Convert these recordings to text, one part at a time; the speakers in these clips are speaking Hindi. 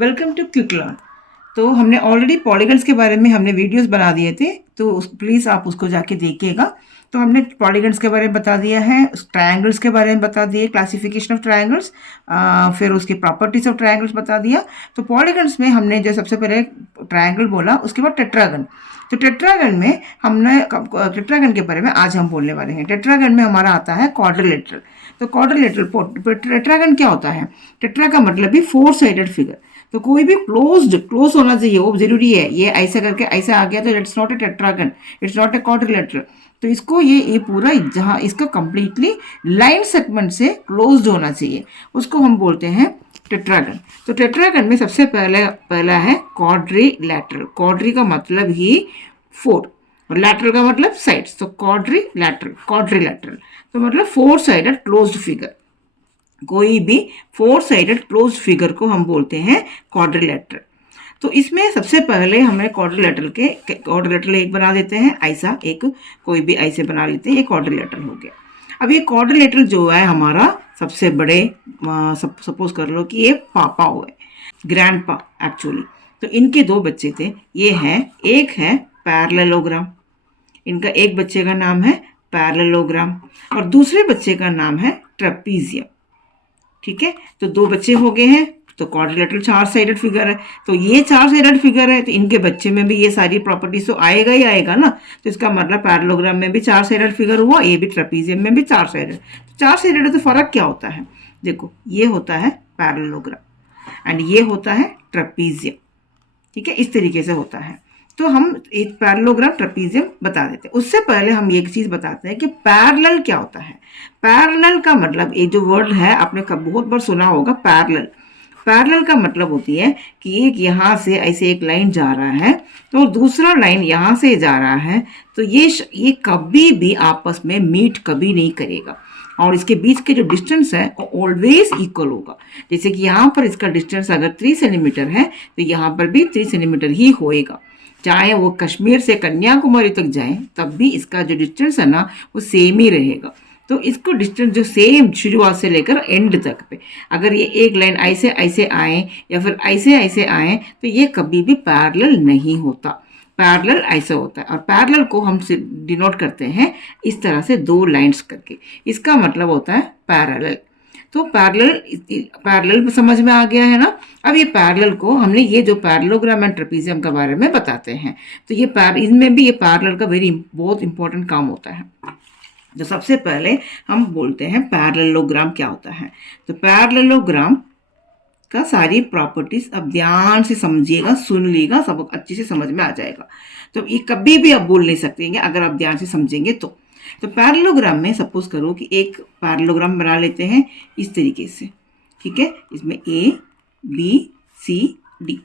Welcome to quick learn. तो हमने ऑलरेडी पॉलीगन्स के बारे में हमने वीडियोस बना दिए थे, तो प्लीज़ आप उसको जाके देखिएगा। तो हमने पॉलीगन्स के बारे में बता दिया है, ट्रायंगल्स के बारे में बता दिए, क्लासिफिकेशन ऑफ ट्रायंगल्स, फिर उसकी प्रॉपर्टीज ऑफ ट्रायंगल्स बता दिया। तो पॉलीगन्स में हमने जो सबसे पहले ट्रायंगल बोला, उसके बाद टेट्रागन। तो टेट्रागन में हमने टेट्रागन के बारे में आज हम बोलने वाले हैं। टेट्रागन में हमारा आता है क्वाड्रिलेटरल। तो क्वाड्रिलेटरल टेट्रागन क्या होता है? टेट्रा का मतलब भी 4 साइडेड फिगर। तो कोई भी क्लोज होना चाहिए, वो जरूरी है। ये ऐसा करके ऐसा आ गया तो it's not a tetragon, it's not a quadrilateral. तो इसको ये पूरा जहाँ इसका कंप्लीटली लाइन सेगमेंट से क्लोज्ड होना चाहिए, उसको हम बोलते हैं टेट्रागन। तो टेट्रागन में सबसे पहला है क्वाड्रिलैटरल। क्वाड्री का मतलब ही 4 और लैटरल का मतलब साइड्स। तो क्वाड्रिलैटरल तो मतलब 4 साइडेड क्लोज्ड फिगर। कोई भी 4 साइडेड क्लोज्ड फिगर को हम बोलते हैं क्वाड्रिलैटरल। तो इसमें सबसे पहले हमें क्वाड्रिलैटरल एक बना देते हैं, ऐसा एक कोई भी ऐसे बना लेते हैं, ये क्वाड्रिलैटरल हो गया। अब ये क्वाड्रिलैटरल जो है हमारा सबसे बड़े, सपोज कर लो कि ये पापा हुए, ग्रैंडपा एक्चुअली। तो इनके 2 बच्चे थे, ये हैं, एक है पैरेललोग्राम, इनका एक बच्चे का नाम है पैरेललोग्राम और दूसरे बच्चे का नाम है ट्रेपीजियम। ठीक है, तो 2 बच्चे हो गए हैं। तो क्वाड्रिलेटरल 4 साइडेड फिगर है, तो ये 4 साइडेड फिगर है, तो इनके बच्चे में भी ये सारी प्रॉपर्टीज तो आएगा ही आएगा ना। तो इसका मतलब पैरेललोग्राम में भी 4 साइडेड फिगर हुआ, ये भी ट्रेपीजियम में भी 4 साइडेड। तो 4 साइडेड है तो फर्क क्या होता है? देखो, ये होता है पैरेललोग्राम एंड ये होता है ट्रेपीजियम। ठीक है, इस तरीके से होता है। तो हम एक पैरेललोग्राम ट्रेपीजियम बता देते हैं। उससे पहले हम एक चीज बताते हैं कि पैरेलल क्या होता है। पैरेलल का मतलब, एक जो वर्ड है आपने बहुत बार सुना होगा, पैरेलल। पैरेलल का मतलब होती है कि एक यहाँ से ऐसे एक लाइन जा रहा है तो दूसरा लाइन यहाँ से जा रहा है, तो ये कभी भी आपस में मीट कभी नहीं करेगा और इसके बीच के जो डिस्टेंस है वो ऑलवेज इक्वल होगा। जैसे कि यहाँ पर इसका डिस्टेंस अगर 3 सेंटीमीटर है तो यहाँ पर भी 3 सेंटीमीटर ही होएगा। चाहे वो कश्मीर से कन्याकुमारी तक जाए तब भी इसका जो डिस्टेंस है ना वो सेम ही रहेगा। तो इसको डिस्टेंस जो सेम शुरुआत से लेकर एंड तक पे, अगर ये एक लाइन ऐसे ऐसे आए या फिर ऐसे ऐसे आए तो ये कभी भी पैरेलल नहीं होता। पैरेलल ऐसा होता है और पैरेलल को हम डिनोट करते हैं इस तरह से 2 लाइंस करके। इसका मतलब होता है पैरेलल। तो पैरेलल समझ में आ गया है ना। अब ये पैरेलल को हमने, ये जो पैरेललोग्राम एंड ट्रेपीजियम के बारे में बताते हैं, तो ये इनमें भी ये पैरेलल का बहुत इंपॉर्टेंट काम होता है। तो सबसे पहले हम बोलते हैं पैरेललोग्राम क्या होता है। तो पैरेललोग्राम का सारी प्रॉपर्टीज अब ध्यान से समझिएगा, सुन लीजिएगा, सब अच्छे से समझ में आ जाएगा। तो ये कभी भी आप बोल नहीं सकते अगर आप ध्यान से समझेंगे तो। पैरेललोग्राम में सपोज करो कि एक पैरेललोग्राम बना लेते हैं इस तरीके से। ठीक है, इसमें A B C D।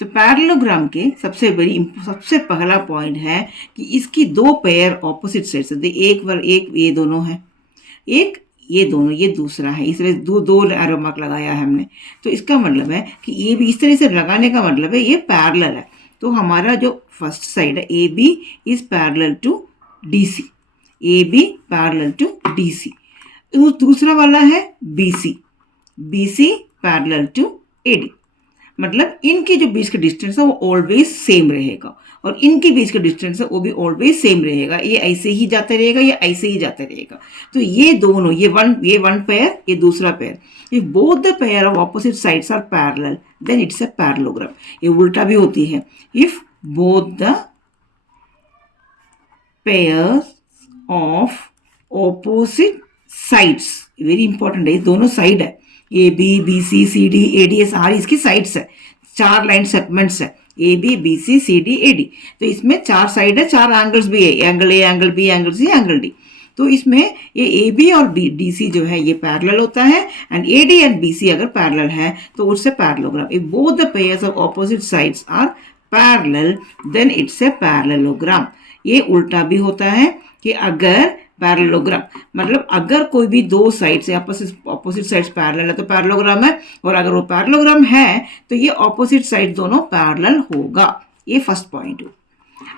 तो पैरेललोग्राम के सबसे पहला पॉइंट है कि इसकी 2 पेयर ऑपोजिट साइड्स, एक ये दोनों है, एक ये दोनों, ये दूसरा है, इसलिए 2 एरो मार्क लगाया है हमने। तो इसका मतलब है कि ये भी इस तरह से लगाने का मतलब है ये पैरेलल है। तो हमारा जो फर्स्ट साइड है AB is parallel to DC, AB parallel to DC। दूसरा वाला है BC पैरेलल टू AD। मतलब इनके जो बीच का डिस्टेंस है वो ऑलवेज सेम रहेगा और इनके बीच का डिस्टेंस है वो भी ऑलवेज सेम रहेगा। ये ऐसे ही जाता रहेगा, ये ऐसे ही जाता रहेगा। तो ये दोनों, ये वन पेयर, ये दूसरा pair, if both the pair of opposite sides are parallel then it's a parallelogram. ये उल्टा भी होती है, if both the pairs of opposite sides, very important है, दोनों साइड है, AB BC CD AD सारी इसकी साइड्स है, 4 लाइन सेगमेंट्स है, AB BC CD AD। तो इसमें 4 साइड है, 4 एंगल्स भी है, angle A angle B angle C angle D। तो इसमें ये AB और DC जो है ये पैरेलल होता है एंड AD एंड BC अगर पैरेलल है तो उससे parallelogram. If both the pairs of opposite sides are parallel then it's a parallelogram. ये उल्टा भी होता है कि अगर पैरेललोग्राम मतलब अगर कोई भी 2 साइड से ऑपोजिट साइड्स पैरेलल है तो पैरेललोग्राम है, और अगर वो पैरेललोग्राम है तो ये ऑपोजिट साइड दोनों पैरेलल होगा। ये फर्स्ट पॉइंट हो।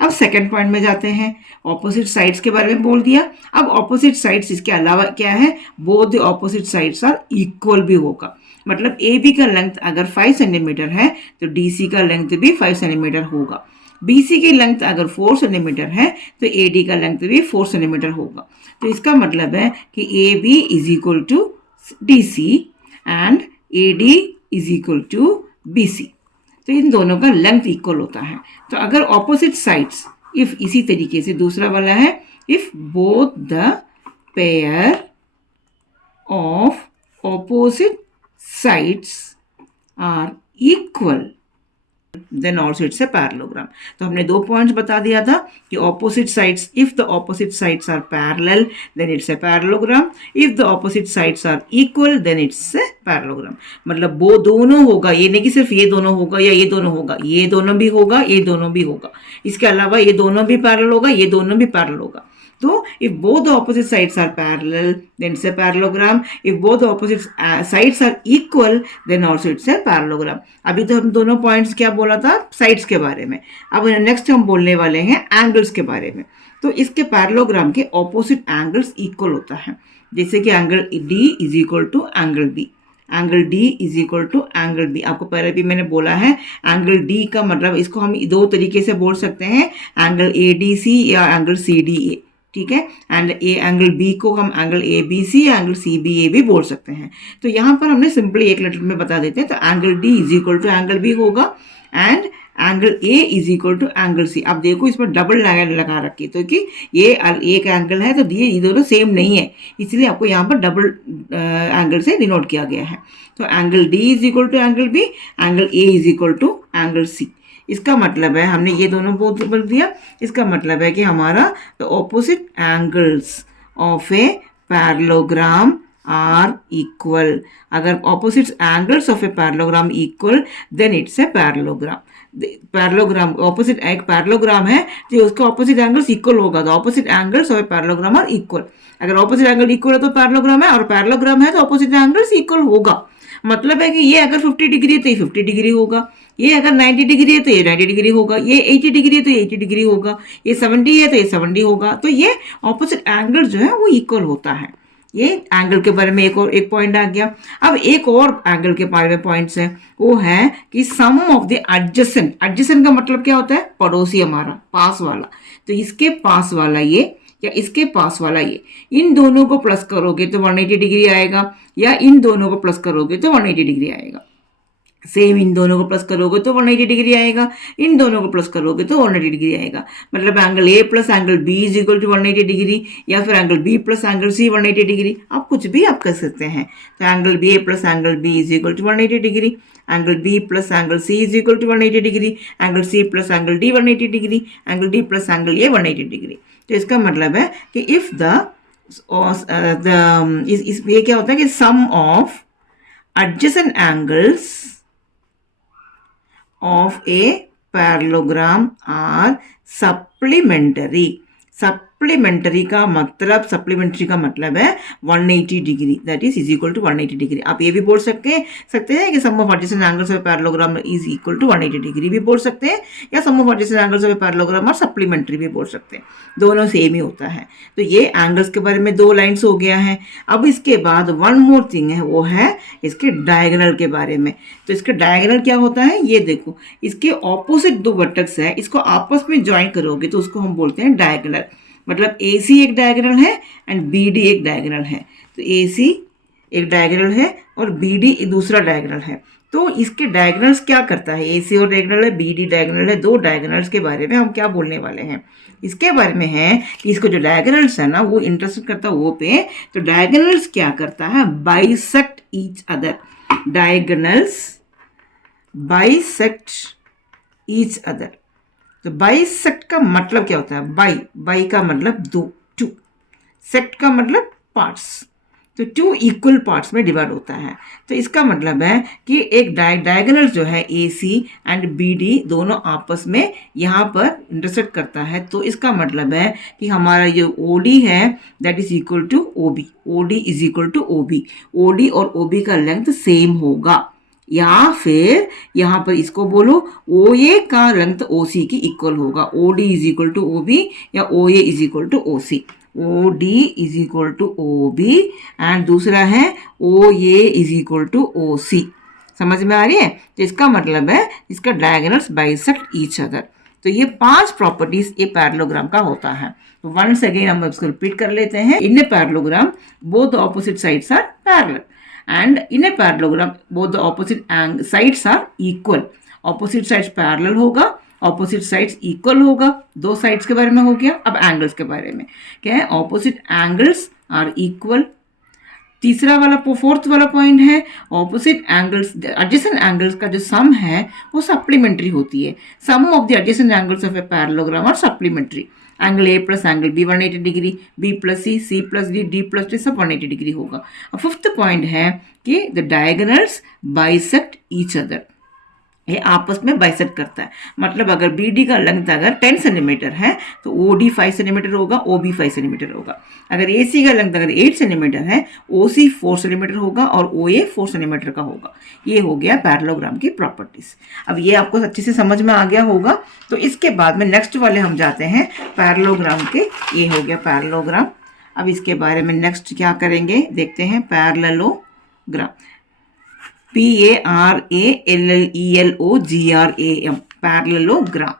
अब सेकंड पॉइंट में जाते हैं। ऑपोजिट साइड्स के बारे में बोल दिया। अब ऑपोजिट साइड्स इसके अलावा क्या है, both the opposite sides are equal भी होगा। मतलब ए बी का लेंथ अगर 5 सेंटीमीटर है तो डी सी का लेंथ भी 5 सेंटीमीटर होगा। बी सी की लेंथ अगर 4 सेंटीमीटर है तो ए डी का लेंथ भी 4 सेंटीमीटर होगा। तो इसका मतलब है कि A B is equal to D C and A D is equal to B C. तो इन दोनों का लेंथ इक्वल होता है। तो अगर ऑपोजिट साइड्स, इफ इसी तरीके से दूसरा वाला है, if both the pair of opposite sides are equal then also it's a parallelogram. तो हमने 2 पॉइंट्स बता दिया था कि opposite sides, if the opposite sides are parallel then it's a parallelogram, if the opposite sides are equal then it's a parallelogram. मतलब वो दोनों होगा, ये नहीं कि सिर्फ ये दोनों होगा या ये दोनों होगा, ये दोनों भी होगा, ये दोनों भी होगा, इसके अलावा ये दोनों भी पैरेलल होगा, ये दोनों भी पैरेलल होगा। तो if both the opposite sides are parallel then it's a parallelogram, if both the opposite sides are equal then also it's a parallelogram। अभी तो हम दोनों पॉइंट्स क्या बोला था साइड्स के बारे में, अब नेक्स्ट हम बोलने वाले हैं एंगल्स के बारे में। तो इसके पैरेललोग्राम के ऑपोजिट एंगल्स इक्वल होता है, जैसे कि angle D is equal to angle B, angle D is equal to angle B. आपको पहले भी मैंने बोला है एंगल डी का मतलब इसको हम 2 तरीके से बोल सकते हैं, एंगल ए डी सी या एंगल सी डी ए, ठीक है। एंड ए एंगल बी को हम एंगल ए बी सी या एंगल सी बी ए भी बोल सकते हैं। तो यहाँ पर हमने सिंपली एक लेटर में बता देते हैं। तो angle D is equal to angle B होगा and angle A is equal to angle C. अब देखो इसमें डबल लाइन लगा रखी है, तो कि ये एक एंगल है तो ये दोनों सेम नहीं है, इसलिए आपको यहाँ पर डबल एंगल से डिनोट किया गया है। तो angle D is equal to angle B, angle A is equal to angle C. इसका मतलब है हमने ये दोनों बोल दिया, इसका मतलब है कि हमारा the opposite angles of a parallelogram are equal. अगर opposite angles of a parallelogram equal then it's a parallelogram. Parallelogram opposite एक पैरेललोग्राम है तो उसका ऑपोजिट एंगल्स इक्वल होगा। तो opposite angles of a parallelogram are equal. अगर ऑपोजिट एंगल इक्वल है तो पैरेललोग्राम है, और पैरेललोग्राम है तो ऑपोजिट एंगल्स इक्वल होगा। मतलब है कि ये अगर 50 डिग्री है तो ये 50 डिग्री होगा, ये अगर 90 डिग्री है तो ये 90 डिग्री होगा, ये 80 डिग्री है तो ये 80 डिग्री होगा, ये 70 है तो ये 70 होगा। तो ये ऑपोजिट एंगल जो है वो इक्वल होता है। ये एंगल के बारे में एक पॉइंट आ गया। अब एक और एंगल के बारे में पॉइंट्स है, वो है कि sum of the adjacent. Adjacent का मतलब क्या होता है, पड़ोसी, हमारा पास वाला। तो इसके पास वाला ये या इसके पास वाला ये, इन दोनों को प्लस करोगे तो 180 डिग्री आएगा, या इन दोनों को प्लस करोगे तो 180 डिग्री आएगा। सेम इन दोनों को प्लस करोगे तो 180 डिग्री आएगा, इन दोनों को प्लस करोगे तो 180 डिग्री आएगा। मतलब angle A plus angle B is equal to 180 degree, या फिर angle B plus angle C 180 degree. आप कुछ भी आप कर सकते हैं। तो angle B A plus angle B is equal to 180 degree, angle B plus angle C is equal to 180 degree, angle C plus angle D 180 degree, angle D plus angle A 180 degree. तो इसका मतलब है कि इफ ये क्या होता है कि sum of adjacent angles of a parallelogram are supplementary। Supplementary का मतलब, सप्लीमेंट्री का मतलब है 180 degree, that is equal to 180 degree. आप ये भी बोल सकते हैं कि sum of adjacent angles of parallelogram is equal to 180 degree भी बोल सकते हैं, या sum of adjacent angles of parallelogram और सप्लीमेंट्री भी बोल सकते हैं। दोनों सेम ही होता है। तो ये एंगल्स के बारे में 2 लाइन्स हो गया है। अब इसके बाद वन मोर थिंग है, वो है इसके डायगोनल के बारे में। तो इसके डायगोनल क्या होता है, ये देखो, इसके ऑपोजिट 2 वर्टेक्स है, इसको आपस में ज्वाइन करोगे तो उसको हम बोलते हैं डायगोनल। मतलब AC एक डायगोनल है एंड BD एक डायगोनल है। तो AC एक डायगोनल है और BD दूसरा डायगोनल है। तो इसके डायगोनल्स क्या करता है, AC और डायगोनल है, BD डायगोनल है। 2 डायगोनल्स के बारे में हम क्या बोलने वाले हैं, इसके बारे में है कि इसको जो डायगोनल्स है ना वो इंटरसेक्ट करता है वो पे। तो डायगोनल्स क्या करता है, bisect each other. Diagonals bisect each other. तो बाइसेक्ट का मतलब क्या होता है, बाई का मतलब 2, सेक्ट का मतलब पार्ट्स। तो 2 इक्वल पार्ट्स में डिवाइड होता है। तो इसका मतलब है कि एक डायगोनल जो है AC एंड BD दोनों आपस में यहाँ पर इंटरसेक्ट करता है। तो इसका मतलब है कि हमारा जो OD है that is equal to OB, OD is equal to OB। OD और OB का लेंथ सेम होगा, या फिर यहाँ पर इसको बोलो OA का लेंथ OC की इक्वल होगा। OD is equal to OB या OA is equal to OC। O D is equal to O B and दूसरा है O A is equal to O C. समझ में आ रही है? तो इसका मतलब है इसका डायगोनल्स बाइसेक्ट ईच अदर। तो ये 5 प्रॉपर्टीज ये पैरेललोग्राम का होता है। तो वंस अगेन हम इसको रिपीट कर लेते हैं। In a parallelogram both the opposite sides are parallel and in a parallelogram both the opposite sides are equal। opposite sides parallel होगा, opposite sides equal होगा। दो sides के बारे में हो गया। अब angles के बारे में क्या है? opposite angles are equal। तीसरा वाला फोर्थ वाला पॉइंट है ऑपोजिट एंगल्स एडजेसेंट एंगल्स का जो सम है वो सप्लीमेंट्री होती है। Sum of the adjacent angles of a parallelogram are supplementary. Angle A plus angle B 180 degree, B plus C plus D plus D सब 180 डिग्री होगा। अब फिफ्थ पॉइंट है कि the diagonals bisect each other. ये आपस में बाइसेक्ट करता है। मतलब अगर बी डी का लेंथ अगर 10 सेंटीमीटर है तो ओ डी 5 सेंटीमीटर होगा, ओ बी 5 सेंटीमीटर होगा। अगर ए सी का लेंथ अगर 8 सेंटीमीटर है, ओ सी 4 सेंटीमीटर होगा और ओ ए 4 सेंटीमीटर का होगा। ये हो गया पैरेललोग्राम की प्रॉपर्टीज। अब ये आपको अच्छे से समझ में आ गया होगा। तो इसके बाद में नेक्स्ट वाले हम जाते हैं पैरेललोग्राम के। ये हो गया पैरेललोग्राम। अब इसके बारे में नेक्स्ट क्या करेंगे देखते हैं। Parallelogram PARALLELOGRAM parallelogram.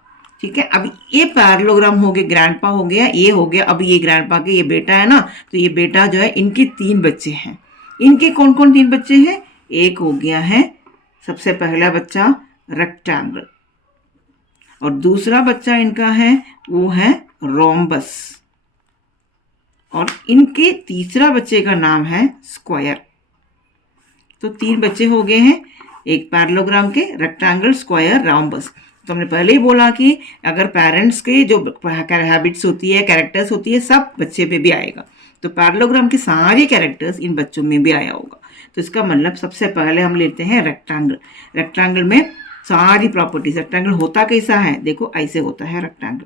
ठीक है। अब ये पैरेललोग्राम हो गए, ग्रैंडपा हो गया, ये हो गया। अब ये ग्रैंडपा के ये बेटा है ना, तो ये बेटा जो है इनके 3 बच्चे हैं। इनके कौन कौन 3 बच्चे हैं? एक हो गया है सबसे पहला बच्चा रेक्टेंगल और दूसरा बच्चा इनका है वो है रोम्बस और इनके तीसरा बच्चे का नाम है स्क्वायर। तो 3 बच्चे हो गए हैं एक पैरेललोग्राम के, रेक्टेंगल, स्क्वायर, रोम्बस। तो हमने पहले ही बोला कि अगर पेरेंट्स के जो हैबिट्स होती है, कैरेक्टर्स होती है, सब बच्चे पे भी आएगा। तो पैरेललोग्राम के सारे कैरेक्टर्स इन बच्चों में भी आया होगा। तो इसका मतलब सबसे पहले हम लेते हैं रेक्टेंगल। रेक्टेंगल में सारी प्रॉपर्टीज, रेक्टेंगल होता कैसा है देखो, ऐसे होता है रेक्टेंगल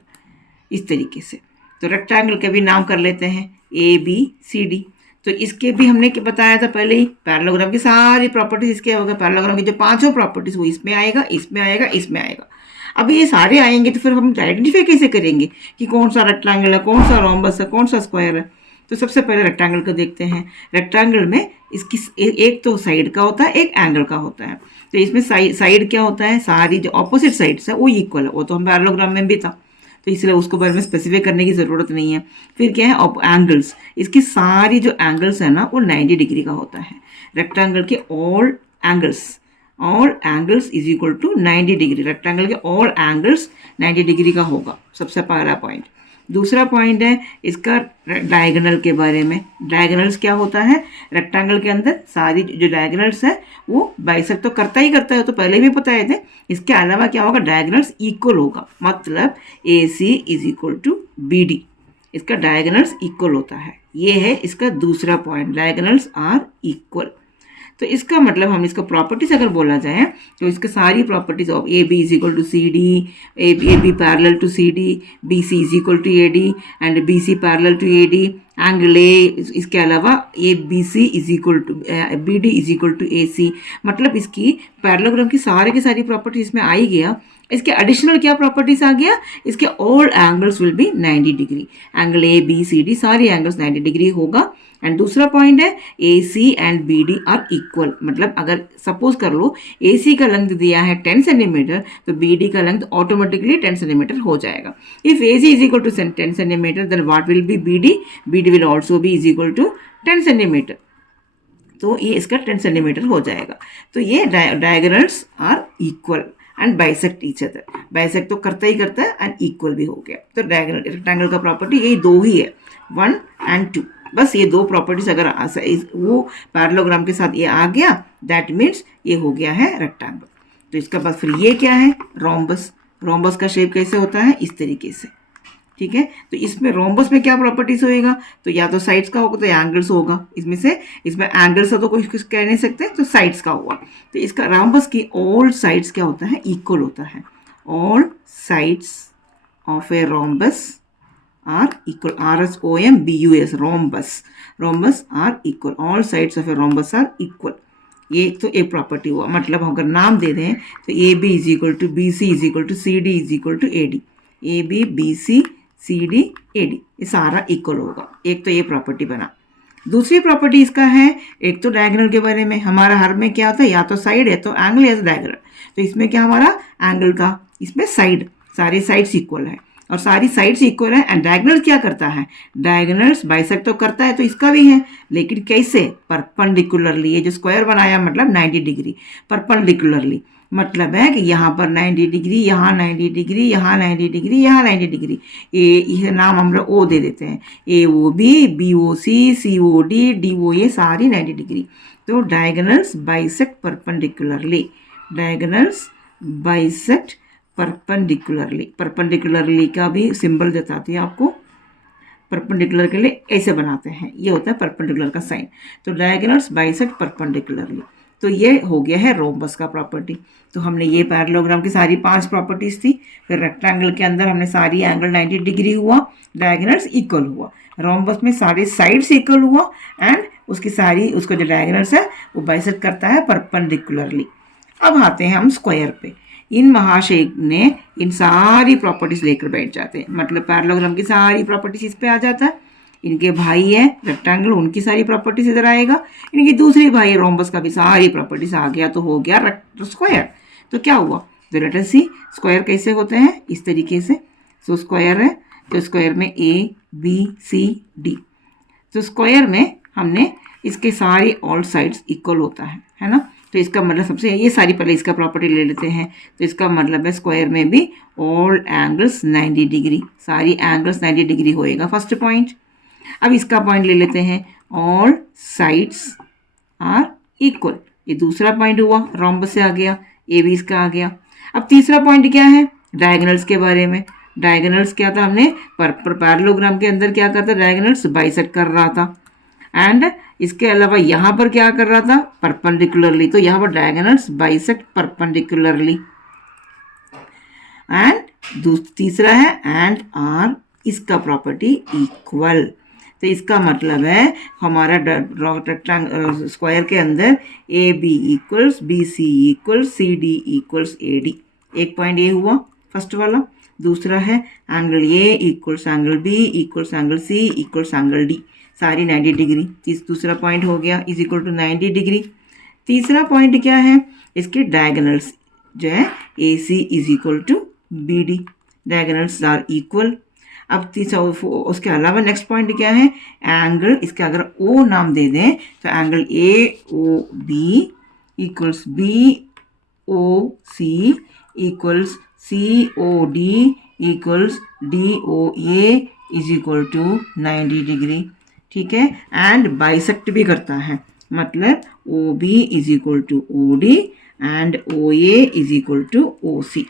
इस तरीके से। तो रेक्टेंगल के भी नाम कर लेते हैं ABCD। तो इसके भी हमने क्या बताया था पहले ही, पैरेललोग्राम की सारी प्रॉपर्टीज इसके होगा। पैरेललोग्राम की जो 5 प्रॉपर्टीज वो इसमें आएगा, इसमें आएगा, इसमें आएगा। अब ये सारे आएंगे तो फिर हम आइडेंटिफाई कैसे करेंगे कि कौन सा रेक्टेंगल है, कौन सा रोम्बस है, कौन सा स्क्वायर है। तो सबसे पहले रेक्टेंगल को देखते हैं। रेक्टेंगल में इसकी एक तो साइड का होता है, एक एंगल का होता है। तो इसमें साइड क्या होता है, सारी जो ऑपोजिट साइड्स है वो इक्वल है। वो तो हम पैरेललोग्राम में भी था, तो इसलिए उसको बारे में स्पेसिफाई करने की ज़रूरत नहीं है। फिर क्या है एंगल्स, इसकी सारी जो एंगल्स है ना वो 90 डिग्री का होता है। रेक्टेंगल के all angles is equal to 90 degree. Rectangle के ऑल एंगल्स 90 डिग्री का होगा, सबसे पहला पॉइंट। दूसरा पॉइंट है इसका डायगोनल के बारे में। डायगोनल्स क्या होता है, रेक्टेंगल के अंदर सारी जो डायगोनल्स है वो बाइसेक्ट तो करता ही करता है, तो पहले भी बताए थे। इसके अलावा क्या होगा, डायगोनल्स इक्वल होगा। मतलब AC is equal to BD, इसका डायगोनल्स इक्वल होता है। ये है इसका दूसरा पॉइंट, डायगोनल्स आर इक्वल। तो इसका मतलब हम इसका प्रॉपर्टीज अगर बोला जाए तो इसके सारी properties of AB is equal to CD, AB parallel to CD, BC is equal to AD and BC parallel to AD, angle A। इसके अलावा ABC is equal to BD is equal to AC। मतलब इसकी पैरेललोग्राम की सारे की सारी प्रॉपर्टीज में आ ही गया। इसके एडिशनल क्या प्रॉपर्टीज आ गया, इसके all angles will be 90 degree. Angle ABCD सारी एंगल्स 90 डिग्री होगा। एंड दूसरा पॉइंट है AC and BD are equal. मतलब अगर सपोज कर लो AC का लेंथ दिया है 10 सेंटीमीटर तो BD का लेंथ ऑटोमेटिकली 10 सेंटीमीटर हो जाएगा। If AC is equal to 10 centimetre then what will be BD will also be is equal to 10 centimetre. तो ये इसका 10 सेंटीमीटर हो जाएगा। तो ये diagonals are equal and bisect each other. Bisect तो करता ही करता है एंड इक्वल भी हो गया। तो रेक्टेंगल का प्रॉपर्टी यही 2 ही है, 1 एंड 2। बस ये 2 प्रॉपर्टीज अगर वो पैरेललोग्राम के साथ ये आ गया, दैट मीन्स ये हो गया है रेक्टेंगल। तो इसका बाद फिर ये क्या है, रोम्बस। रोम्बस का शेप कैसे होता है, इस तरीके से। ठीक है। तो इसमें रोम्बस में क्या प्रॉपर्टीज होएगा, तो या तो साइड्स का होगा तो एंगल्स होगा। इसमें एंगल्स तो कुछ कह नहीं सकते, तो साइड्स का होगा। तो इसका रोम्बस की ऑल साइड्स क्या होता है, इक्वल होता है। All sides of a rhombus are equal, ROMBUS, rhombus are equal. All sides of a rhombus are equal. ये तो एक प्रॉपर्टी हुआ। मतलब अगर नाम दे दें तो AB is equal to BC is equal to CD is equal to AD। AB BC CD AD, ये सारा इक्वल होगा। एक तो ये प्रॉपर्टी बना। दूसरी प्रॉपर्टी इसका है, एक तो डायगोनल के बारे में, हमारा हर में क्या होता है, या तो साइड है तो एंगल या तो डायगोनल। तो इसमें क्या हमारा एंगल का, इसमें साइड, सारी साइड्स इक्वल है और सारी साइड्स इक्वल है। एंड डायगोनल क्या करता है, डायगोनल्स बाइसेक्ट तो करता है, तो इसका भी है, लेकिन कैसे, परपेंडिकुलरली। ये जो स्क्वायर बनाया मतलब 90 डिग्री परपेंडिकुलरली, मतलब है कि यहाँ पर 90 डिग्री, यहाँ 90 डिग्री, यहाँ 90 डिग्री, यहाँ 90 डिग्री। ये नाम हम लोग ओ दे देते हैं, AOB, BOC, COD, DO, ये सारी 90 डिग्री। तो diagonals bisect perpendicularly, diagonals bisect perpendicularly. Perpendicularly का भी सिंबल बताती है आपको, परपेंडिकुलर के लिए ऐसे बनाते हैं, ये होता है परपेंडिकुलर का साइन। तो डायगोनल्स बाइसेक्ट परपेंडिकुलरली, तो ये हो गया है रोम्बस का प्रॉपर्टी। तो हमने ये पैरेललोग्राम की सारी 5 प्रॉपर्टीज थी। फिर रेक्टेंगल के अंदर हमने सारी एंगल 90 डिग्री हुआ, डायगोनल्स इक्वल हुआ। रोम्बस में सारे साइड्स इक्वल हुआ एंड उसकी सारी, उसका जो डायगोनल्स है वो बाइसेक्ट करता है परपेंडिकुलरली। अब आते हैं हम स्क्वायर पे। इन महाशय ने इन सारी प्रॉपर्टीज लेकर बैठ जाते हैं, मतलब पैरेललोग्राम की सारी प्रॉपर्टीज इस पे आ जाता है। इनके भाई है रेक्टेंगल, उनकी सारी प्रॉपर्टीज इधर आएगा। इनकी दूसरी भाई है रोम्बस का भी सारी प्रॉपर्टीज आ गया, तो हो गया स्क्वायर। तो क्या हुआ, तो लेट अस सी स्क्वायर कैसे होते हैं, इस तरीके से। सो स्क्वायर है, तो स्क्वायर में ABCD, तो स्क्वायर में हमने इसके सारे ऑल साइड्स इक्वल होता है ना। तो इसका मतलब सबसे, ये सारी पहले इसका प्रॉपर्टी ले लेते हैं। तो इसका मतलब है स्क्वायर में भी ऑल एंगल्स 90 डिग्री, सारी एंगल्स 90 डिग्री होएगा, फर्स्ट पॉइंट। अब इसका पॉइंट ले लेते हैं, ऑल साइड्स आर इक्वल, ये दूसरा पॉइंट हुआ, रोम्बस से आ गया, ए भी इसका आ गया। अब तीसरा पॉइंट क्या है, डायगोनल्स के बारे में। डायगोनल्स क्या था, हमने पैरेललोग्राम के अंदर क्या करता, डायगोनल्स बाइसेक्ट कर रहा था। एंड इसके अलावा यहाँ पर क्या कर रहा था, परपेंडिकुलरली, तो यहाँ पर डायगोनल्स बाइसेक्ट परपेंडिकुलरली। एंड तीसरा है एंड आर, इसका प्रॉपर्टी इक्वल। तो इसका मतलब है हमारा स्क्वायर के अंदर AB equals BC equals CD equals AD, एक पॉइंट ये हुआ फर्स्ट वाला। दूसरा है angle A equals angle B equals angle C equals angle D, सारी 90 डिग्री। दूसरा पॉइंट हो गया इज इक्वल टू 90 डिग्री। तीसरा पॉइंट क्या है, इसके डायगोनल्स जो है AC is equal to BD, diagonals are equal. अब तीसरा, उसके अलावा नेक्स्ट पॉइंट क्या है, एंगल, इसके अगर O नाम दे दें तो angle AOB equals BOC equals COD equals DOA is equal to 90 degree, ठीक है। एंड बाइसेक्ट भी करता है, मतलब OB is equal to OD and OA is equal to OC।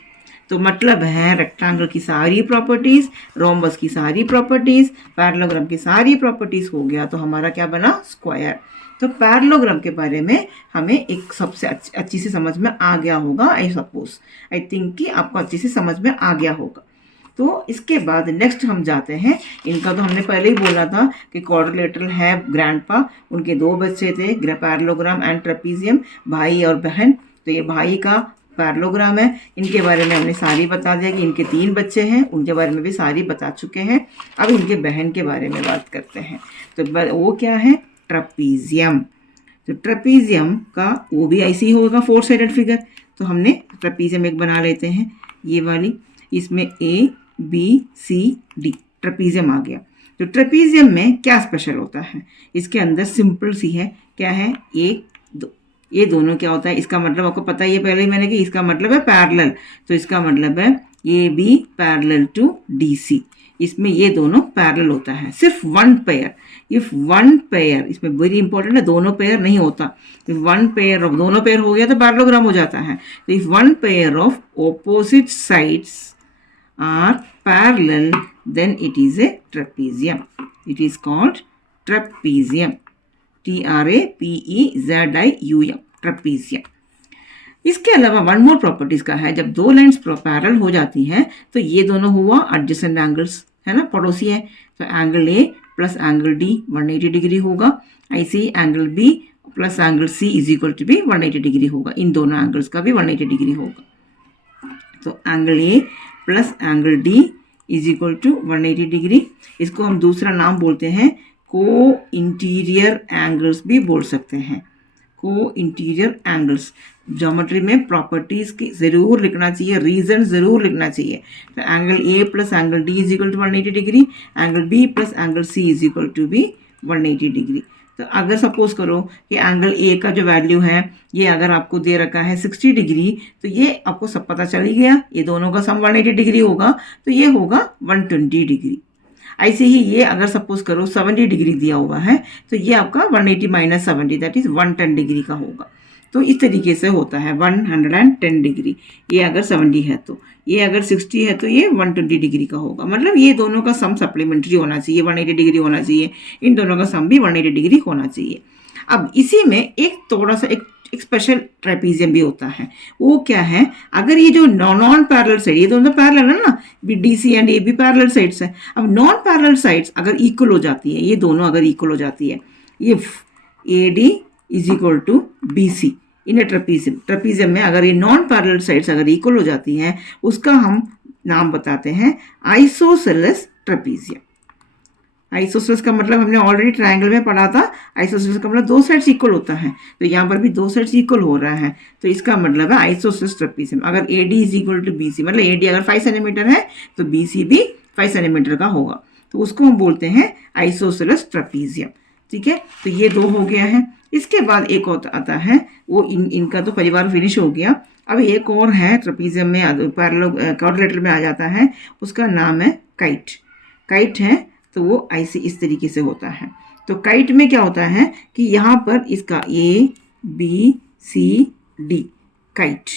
तो मतलब है रेक्टेंगल की सारी प्रॉपर्टीज़, रोम्बस की सारी प्रॉपर्टीज़, पैरेललोग्राम की सारी प्रॉपर्टीज़ हो गया, तो हमारा क्या बना, स्क्वायर। तो पैरेललोग्राम के बारे में हमें एक सबसे अच्छी से समझ में आ गया होगा, आई सपोज, आई थिंक कि आपको अच्छी से समझ में आ गया होगा। तो इसके बाद नेक्स्ट हम जाते हैं, इनका तो हमने पहले ही बोला था कि क्वाड्रिलेटरल है ग्रैंडपा, उनके 2 बच्चे थे, पैरेललोग्राम एंड ट्रेपीजियम, भाई और बहन। तो ये भाई का पैरेललोग्राम है, इनके बारे में हमने सारी बता दिया कि इनके 3 बच्चे हैं, उनके बारे में भी सारी बता चुके हैं। अब इनके बहन के बारे में बात करते हैं। तो वो क्या है, ट्रेपीजियम। तो ट्रेपीजियम का वो भी ऐसे ही होगा, 4 साइडेड फिगर। तो हमने ट्रेपीजियम एक बना लेते हैं, ये वाली, इसमें ABCD ट्रेपीजियम आ गया। तो ट्रेपीजियम में क्या स्पेशल होता है, इसके अंदर सिंपल सी है, क्या है, 1 2, ये दोनों क्या होता है, इसका मतलब आपको पता ही है पहले ही मैंने कि इसका मतलब है पैरेलल। तो इसका मतलब है AB पैरेलल टू DC, इसमें ये दोनों पैरेलल होता है, सिर्फ 1 पेयर। इफ 1 पेयर, इसमें वेरी इंपॉर्टेंट है, दोनों पेयर नहीं होता। इफ 1 पेयर ऑफ, दोनों पेयर हो गया तो पैरेललोग्राम हो जाता है। तो if 1 pair of opposite sides are parallel, then it is a trapezium. It is called trapezium. TRAPEZIUM, trapezium. इसके अलावा वन मोर प्रॉपर्टीज का है, जब 2 लाइन्स पैरेलल हो जाती हैं तो ये दोनों हुआ एडजेसेंट एंगल्स, है ना, पड़ोसी है। तो angle A plus angle D 180 degree होगा, ऐसे ही angle B plus angle C is equal to भी 180 डिग्री होगा, इन दोनों एंगल्स का भी 180 डिग्री होगा। तो angle A plus angle D is equal to 180 degree. इसको हम दूसरा नाम बोलते हैं को इंटीरियर एंगल्स भी बोल सकते हैं, को इंटीरियर एंगल्स। ज्योमेट्री में प्रॉपर्टीज की ज़रूर लिखना चाहिए, रीजन ज़रूर लिखना चाहिए। तो angle A plus angle D is equal to 180 degree, angle B plus angle C is equal to भी 180 डिग्री। तो अगर सपोज करो कि एंगल ए का जो वैल्यू है ये अगर आपको दे रखा है 60 डिग्री, तो ये आपको सब पता चल ही गया, ये दोनों का सम 180 डिग्री होगा, तो ये होगा 120 डिग्री। ऐसे ही ये अगर सपोज करो 70 डिग्री दिया हुआ है, तो ये आपका 180 माइनस 70 दैट इज 110 डिग्री का होगा। तो इस तरीके से होता है 110 डिग्री। ये अगर 70 है तो, ये अगर 60 है तो ये 120 डिग्री का होगा। मतलब ये दोनों का सम सप्लीमेंट्री होना चाहिए, 180 डिग्री होना चाहिए, इन दोनों का सम भी 180 डिग्री होना चाहिए। अब इसी में एक थोड़ा सा एक स्पेशल ट्रेपीजियम भी होता है। वो क्या है, अगर ये जो नॉन पैरेलल साइड, ये दोनों पैरेलल है ना, बी सी एंड ए भी पैरेलल साइड्स है। अब नॉन पैरेलल साइड्स अगर इक्वल हो जाती है, ये दोनों अगर इक्वल हो जाती है, if A D is equal to B C in a trapezium में अगर ये नॉन पैरेलल साइड्स अगर इक्वल हो जाती हैं, उसका हम नाम बताते हैं आइसोसेलेस ट्रेपीजियम। आइसोसेलेस का मतलब हमने ऑलरेडी ट्रायंगल में पढ़ा था, आइसोसेलेस का मतलब दो साइड्स इक्वल होता है, तो यहाँ पर भी दो साइड्स इक्वल हो रहा है, तो इसका मतलब है आइसोसेलेस ट्रेपीजियम। अगर A D is equal to B C, मतलब ए डी अगर 5 सेंटीमीटर है तो बी सी भी 5 सेंटीमीटर का होगा, तो उसको हम बोलते हैं आइसोसेलेस ट्रेपीजियम। ठीक है, तो ये दो हो गया है। इसके बाद एक और आता है, वो इनका तो परिवार फिनिश हो गया। अब एक और है ट्रेपीजियम में, पैरेलल क्वाड्रिलेटरल में आ जाता है, उसका नाम है काइट। काइट है तो वो ऐसे इस तरीके से होता है। तो काइट में क्या होता है कि यहाँ पर इसका A B C D kite.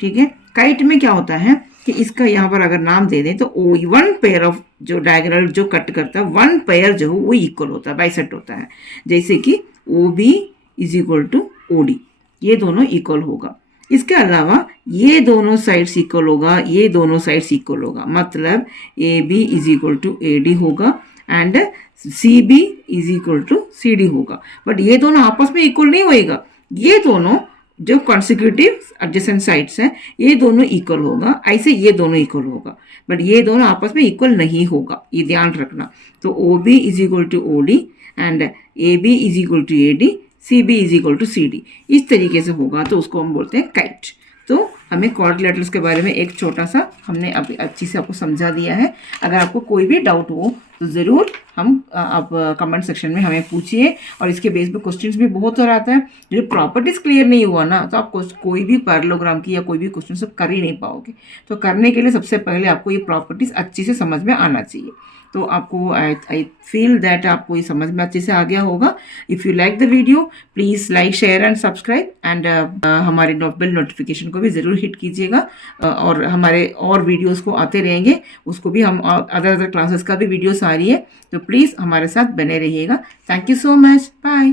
ठीक है, काइट में क्या होता है कि इसका यहाँ पर अगर नाम दे दें तो ओ वन पेयर ऑफ जो डायगोनल जो कट करता है, वन पेयर जो वो इक्वल होता है, बाइसेक्ट होता है। जैसे कि O B is equal to O D, ये दोनों इक्वल होगा। इसके अलावा ये दोनों साइड्स इक्वल होगा, ये दोनों साइड्स इक्वल होगा, मतलब A B is equal to A D होगा and C B is equal to C D होगा। बट ये दोनों आपस में इक्वल नहीं होएगा, ये दोनों जो कॉन्सिक्यूटिव एडजेसेंट साइड्स हैं ये दोनों इक्वल होगा, ऐसे ये दोनों इक्वल होगा, बट ये दोनों आपस में इक्वल नहीं होगा, ये ध्यान रखना। तो O B is equal to O D and A B is equal to A D, C B is equal to C D, इस तरीके से होगा, तो उसको हम बोलते हैं काइट। तो हमें क्वाड्रिलेटरल्स के बारे में एक छोटा सा हमने अभी अच्छी से आपको समझा दिया है। अगर आपको कोई भी डाउट हो तो ज़रूर आप कमेंट सेक्शन में हमें पूछिए, और इसके बेस पे क्वेश्चंस भी बहुत हो आता है। जो प्रॉपर्टीज़ क्लियर नहीं हुआ ना, तो आप कोई भी पैरेललोग्राम की या कोई भी क्वेश्चन सब कर ही नहीं पाओगे। तो करने के लिए सबसे पहले आपको ये प्रॉपर्टीज़ अच्छी से समझ में आना चाहिए। तो आपको आई फील दैट आपको ये समझ में अच्छे से आ गया होगा। If you like the video please like share and subscribe and हमारे बेल नोटिफिकेशन को भी ज़रूर हिट कीजिएगा, और हमारे और वीडियोस को आते रहेंगे, उसको भी हम अदर क्लासेस का भी वीडियोस आ रही है, तो प्लीज़ हमारे साथ बने रहिएगा। Thank you so much, bye.